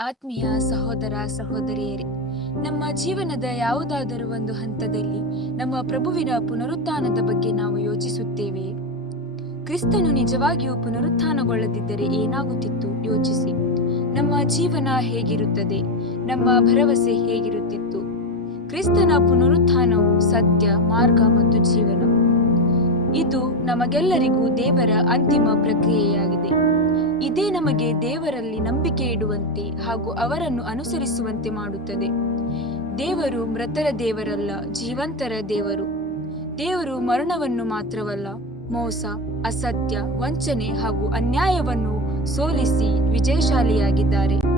ಆತ್ಮೀಯ ಸಹೋದರ ಸಹೋದರಿಯರೇ, ನಮ್ಮ ಜೀವನದ ಯಾವುದಾದರೂ ಒಂದು ಹಂತದಲ್ಲಿ ನಮ್ಮ ಪ್ರಭುವಿನ ಪುನರುತ್ಥಾನದ ಬಗ್ಗೆ ನಾವು ಯೋಚಿಸುತ್ತೇವೆಯೇ? ಕ್ರಿಸ್ತನು ನಿಜವಾಗಿಯೂ ಪುನರುತ್ಥಾನಗೊಳ್ಳದಿದ್ದರೆ ಏನಾಗುತ್ತಿತ್ತು ಯೋಚಿಸಿ. ನಮ್ಮ ಜೀವನ ಹೇಗಿರುತ್ತದೆ? ನಮ್ಮ ಭರವಸೆ ಹೇಗಿರುತ್ತಿತ್ತು? ಕ್ರಿಸ್ತನ ಪುನರುತ್ಥಾನವು ಸತ್ಯ, ಮಾರ್ಗ ಮತ್ತು ಜೀವನ. ಇದು ನಮಗೆಲ್ಲರಿಗೂ ದೇವರ ಅಂತಿಮ ಪ್ರಕ್ರಿಯೆಯಾಗಿದೆ. ಇದೇ ನಮಗೆ ದೇವರಲ್ಲಿ ನಂಬಿಕೆ ಇಡುವಂತೆ ಹಾಗೂ ಅವರನ್ನು ಅನುಸರಿಸುವಂತೆ ಮಾಡುತ್ತದೆ. ದೇವರು ಮೃತರ ದೇವರಲ್ಲ, ಜೀವಂತರ ದೇವರು. ದೇವರು ಮರಣವನ್ನು ಮಾತ್ರವಲ್ಲ, ಮೋಸ, ಅಸತ್ಯ, ವಂಚನೆ ಹಾಗೂ ಅನ್ಯಾಯವನ್ನು ಸೋಲಿಸಿ ವಿಜಯಶಾಲಿಯಾಗಿದ್ದಾರೆ.